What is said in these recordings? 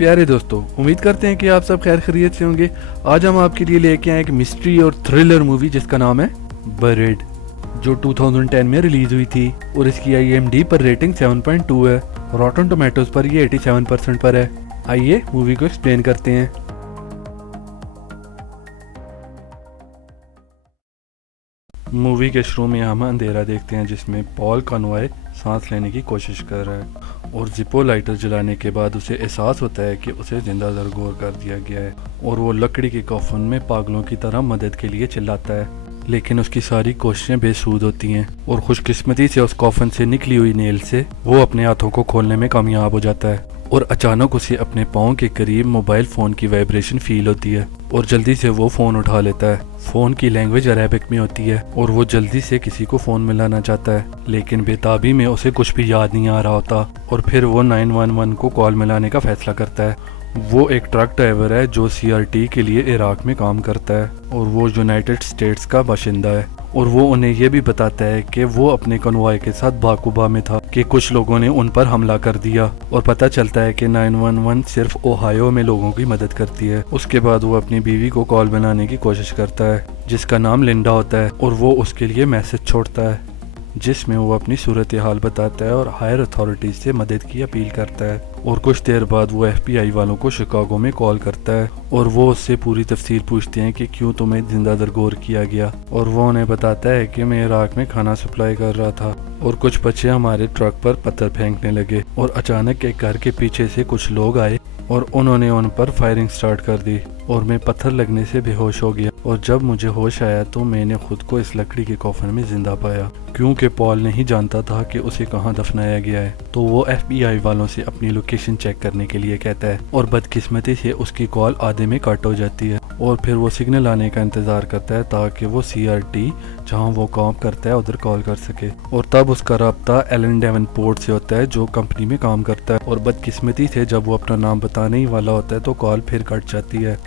प्यारे दोस्तों, उम्मीद करते हैं कि आप सब खैर खैरियत से होंगे। आज हम आपके लिए लेके आए एक मिस्ट्री और थ्रिलर मूवी जिसका नाम है बरेड, जो 2010 में रिलीज हुई थी और इसकी IMDb पर रेटिंग 7.2 है। रॉटन टोमेटोज पर ये 87% पर है। आइए मूवी को एक्सप्लेन करते हैं। मूवी के शुरू में हम अंधेरा देखते हैं जिसमें पॉल कॉनवॉय सांस लेने की कोशिश कर रहा है और जिपो लाइटर जलाने के बाद उसे एहसास होता है कि उसे जिंदा दरगोर कर दिया गया है और वो लकड़ी के कॉफन में पागलों की तरह मदद के लिए चिल्लाता है, लेकिन उसकी सारी कोशिशें बेसूद होती हैं और खुशकिस्मती से उस कॉफन से निकली हुई नेल से वो अपने हाथों को खोलने में कामयाब हो जाता है और अचानक उसे अपने पाँव के करीब मोबाइल फ़ोन की वाइब्रेशन फील होती है और जल्दी से वो फ़ोन उठा लेता है। फ़ोन की लैंग्वेज अरेबिक में होती है और वो जल्दी से किसी को फ़ोन मिलाना चाहता है, लेकिन बेताबी में उसे कुछ भी याद नहीं आ रहा होता और फिर वो 911 को कॉल मिलाने का फैसला करता है। वो एक ट्रक ड्राइवर है जो CRT के लिए इराक में काम करता है और वो यूनाइटेड स्टेट्स का बाशिंदा है और वो उन्हें ये भी बताता है कि वो अपने कन्वॉय के साथ बाकुबा में था कि कुछ लोगों ने उन पर हमला कर दिया और पता चलता है कि 911 सिर्फ ओहायो में लोगों की मदद करती है। उसके बाद वो अपनी बीवी को कॉल बनाने की कोशिश करता है जिसका नाम लिंडा होता है और वो उसके लिए मैसेज छोड़ता है जिसमें वो अपनी सूरत हाल बताता है और हायर अथॉरिटीज से मदद की अपील करता है। और कुछ देर बाद वो FBI वालों को शिकागो में कॉल करता है और वो उससे पूरी तफसील पूछते हैं कि क्यों तुम्हें जिंदा दरगोर किया गया और वो उन्हें बताता है कि मैं इराक में खाना सप्लाई कर रहा था और कुछ बच्चे हमारे ट्रक पर पत्थर फेंकने लगे और अचानक एक घर के पीछे से कुछ लोग आए और उन्होंने उन पर फायरिंग स्टार्ट कर दी और मैं पत्थर लगने से बेहोश हो गया और जब मुझे होश आया तो मैंने खुद को इस लकड़ी के कॉफन में जिंदा पाया। क्योंकि पॉल नहीं जानता था कि उसे कहाँ दफनाया गया है तो वो FBI वालों से अपनी लोकेशन चेक करने के लिए कहता है और बदकिस्मती से उसकी कॉल आधे में कट हो जाती है और फिर वो सिग्नल आने का इंतज़ार करता है ताकि वो CRT जहाँ वो काम करता है उधर कॉल कर सके और तब उसका राब्ता एलन डेवनपोर्ट से होता है जो कंपनी में काम करता है और बदकिस्मती से जब वो अपना नाम बताने ही वाला होता है तो कॉल फिर कट जाती है।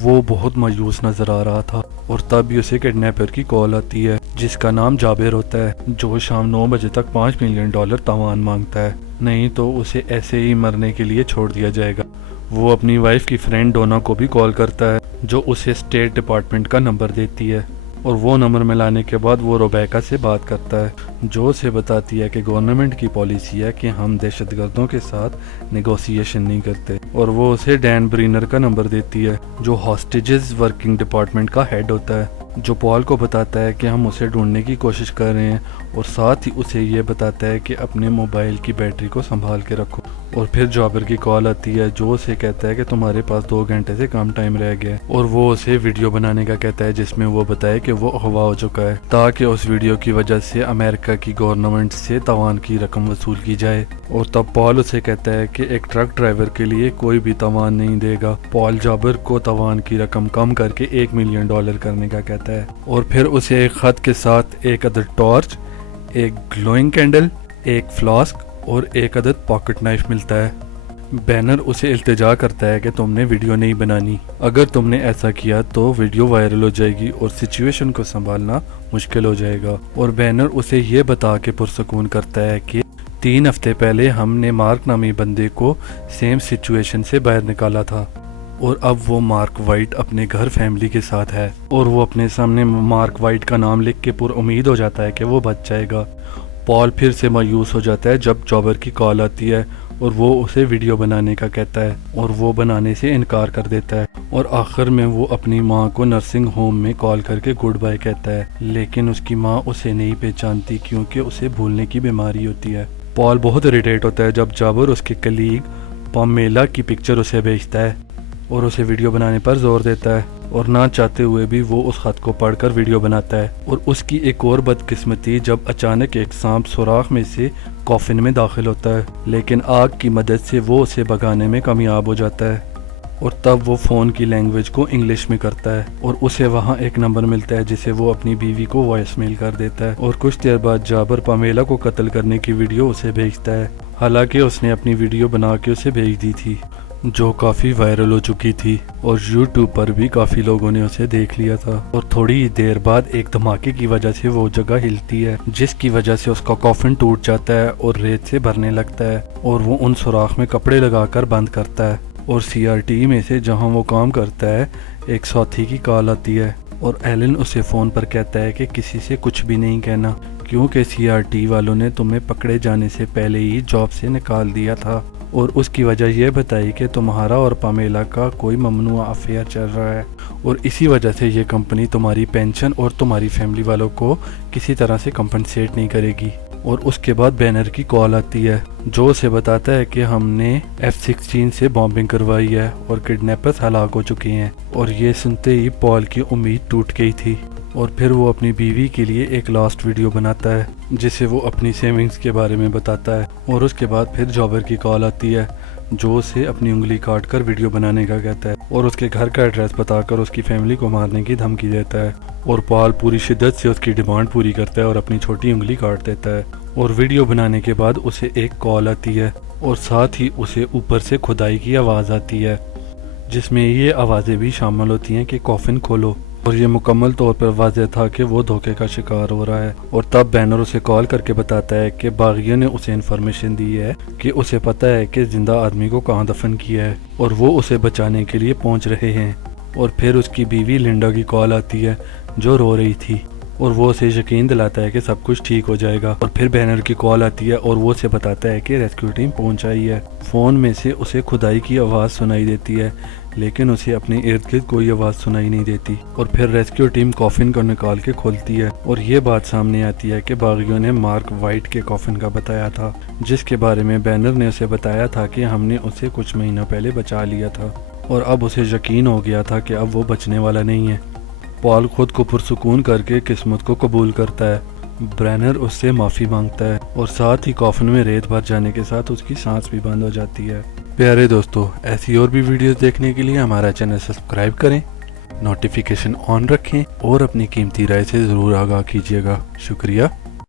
वो बहुत मायूस नजर आ रहा था और तब भी उसे किडनैपर की कॉल आती है जिसका नाम जाबिर होता है जो शाम 9 बजे तक $5 मिलियन तावान मांगता है, नहीं तो उसे ऐसे ही मरने के लिए छोड़ दिया जाएगा। वो अपनी वाइफ की फ्रेंड डोना को भी कॉल करता है जो उसे स्टेट डिपार्टमेंट का नंबर देती है और वो नंबर मिलाने के बाद वो रोबेका से बात करता है जो उसे बताती है कि गवर्नमेंट की पॉलिसी है कि हम दहशतगर्दों के साथ नेगोशिएशन नहीं करते और वो उसे डैन ब्रीनर का नंबर देती है जो हॉस्टेजेस वर्किंग डिपार्टमेंट का हेड होता है, जो पॉल को बताता है कि हम उसे ढूंढने की कोशिश कर रहे हैं और साथ ही उसे ये बताता है कि अपने मोबाइल की बैटरी को संभाल के रखो। और फिर जाबिर की कॉल आती है जो उसे कहता है कि तुम्हारे पास 2 घंटे से कम टाइम रह गया है और वो उसे वीडियो बनाने का कहता है जिसमें वो बताए कि वो अगवा हो चुका है ताकि उस वीडियो की वजह से अमेरिका की गवर्नमेंट से तावान की रकम वसूल की जाए। और तब पॉल उसे कहता है कि एक ट्रक ड्राइवर के लिए कोई भी तावान नहीं देगा। पॉल जाबिर को तावान की रकम कम करके $1 मिलियन करने का कहता है और फिर उसे एक खत के साथ एक अदद टॉर्च, एक ग्लोइंग कैंडल, एक फ्लास्क और एक अदद पॉकेट नाइफ मिलता है। बैनर उसे इल्तिजा करता है कि तुमने वीडियो नहीं बनानी, अगर तुमने ऐसा किया तो वीडियो वायरल हो जाएगी और सिचुएशन को संभालना मुश्किल हो जाएगा। और बैनर उसे ये बता के पुरसकून करता है कि 3 हफ्ते पहले हमने मार्क नामी बंदे को सेम सिचुएशन से बाहर निकाला था और अब वो मार्क वाइट अपने घर फैमिली के साथ है और वो अपने सामने मार्क वाइट का नाम लिख के पूरा उम्मीद हो जाता है कि वो बच जाएगा। पॉल फिर से मायूस हो जाता है जब जॉबर की कॉल आती है और वो उसे वीडियो बनाने का कहता है और वो बनाने से इनकार कर देता है और आखिर में वो अपनी माँ को नर्सिंग होम में कॉल करके गुड बाय कहता है, लेकिन उसकी माँ उसे नहीं पहचानती क्योंकि उसे भूलने की बीमारी होती है। पॉल बहुत इरिटेट होता है जब जाबर उसके कलीग पामेला की पिक्चर उसे भेजता है और उसे वीडियो बनाने पर जोर देता है और ना चाहते हुए भी वो उस खत को पढ़कर वीडियो बनाता है। और उसकी एक और बदकिस्मती जब अचानक एक सांप सुराख में से कॉफिन में दाखिल होता है, लेकिन आग की मदद से वो उसे भगाने में कामयाब हो जाता है और तब वो फ़ोन की लैंग्वेज को इंग्लिश में करता है और उसे वहाँ एक नंबर मिलता है जिसे वो अपनी बीवी को वॉइस मेल कर देता है। और कुछ देर बाद जाबर पामेला को कत्ल करने की वीडियो उसे भेजता है, हालांकि उसने अपनी वीडियो बना के उसे भेज दी थी जो काफ़ी वायरल हो चुकी थी और YouTube पर भी काफ़ी लोगों ने उसे देख लिया था। और थोड़ी देर बाद एक धमाके की वजह से वो जगह हिलती है जिसकी वजह से उसका कॉफिन टूट जाता है और रेत से भरने लगता है और वो उन सुराख में कपड़े लगाकर बंद करता है اور CRT میں سے جہاں وہ کام کرتا ہے ایک ساتھی کی کال آتی ہے اور ایلن اسے فون پر کہتا ہے کہ کسی سے کچھ بھی نہیں کہنا کیونکہ CRT والوں نے تمہیں پکڑے جانے سے پہلے ہی جاب سے نکال دیا تھا، اور اس کی وجہ یہ بتائی کہ تمہارا اور پامیلا کا کوئی ممنوع افیئر چل رہا ہے، اور اسی وجہ سے یہ کمپنی تمہاری پینشن اور تمہاری فیملی والوں کو کسی طرح سے کمپنسیٹ نہیں کرے گی۔ اور اس کے بعد بینر کی کال آتی ہے جو اسے بتاتا ہے کہ ہم نے F-16 سے بامبنگ کروائی ہے اور کڈنیپرز ہلاک ہو چکے ہیں، اور یہ سنتے ہی پال کی امید ٹوٹ گئی تھی، اور پھر وہ اپنی بیوی کے لیے ایک لاسٹ ویڈیو بناتا ہے جسے وہ اپنی سیونگز کے بارے میں بتاتا ہے، اور اس کے بعد پھر جابر کی کال آتی ہے جو اسے اپنی انگلی کاٹ کر ویڈیو بنانے کا کہتا ہے اور اس کے گھر کا ایڈریس بتا کر اس کی فیملی کو مارنے کی دھمکی دیتا ہے، اور پال پوری شدت سے اس کی ڈیمانڈ پوری کرتا ہے اور اپنی چھوٹی انگلی کاٹ دیتا ہے، اور ویڈیو بنانے کے بعد اسے ایک کال آتی ہے اور ساتھ ہی اسے اوپر سے کھدائی کی آواز آتی ہے جس میں یہ آوازیں بھی شامل ہوتی ہیں کہ کافن کھولو، اور یہ مکمل طور پر واضح تھا کہ وہ دھوکے کا شکار ہو رہا ہے، اور تب بینر اسے کال کر کے بتاتا ہے کہ باغیوں نے اسے انفارمیشن دی ہے کہ اسے پتہ ہے کہ زندہ آدمی کو کہاں دفن کیا ہے اور وہ اسے بچانے کے لیے پہنچ رہے ہیں، اور پھر اس کی بیوی لنڈا کی کال آتی ہے جو رو رہی تھی اور وہ اسے یقین دلاتا ہے کہ سب کچھ ٹھیک ہو جائے گا، اور پھر بینر کی کال آتی ہے اور وہ اسے بتاتا ہے کہ ریسکیو ٹیم پہنچ آئی ہے۔ فون میں سے اسے کھدائی کی آواز سنائی دیتی ہے لیکن اسے اپنے ارد گرد کوئی آواز سنائی نہیں دیتی، اور پھر ریسکیو ٹیم کافن کو نکال کے کھولتی ہے اور یہ بات سامنے آتی ہے کہ باغیوں نے مارک وائٹ کے کافن کا بتایا تھا جس کے بارے میں بینر نے اسے بتایا تھا کہ ہم نے اسے کچھ مہینہ پہلے بچا لیا تھا، اور اب اسے یقین ہو گیا تھا کہ اب وہ بچنے والا نہیں ہے۔ پال خود کو پرسکون کر کے قسمت کو قبول کرتا ہے، برینر اس سے معافی مانگتا ہے اور ساتھ ہی کافن میں ریت بھر جانے کے ساتھ اس کی سانس بھی بند ہو جاتی ہے۔ پیارے دوستو، ایسی اور بھی ویڈیوز دیکھنے کے لیے ہمارا چینل سبسکرائب کریں، نوٹیفیکیشن آن رکھیں اور اپنی قیمتی رائے سے ضرور آگاہ کیجیے گا۔ شکریہ۔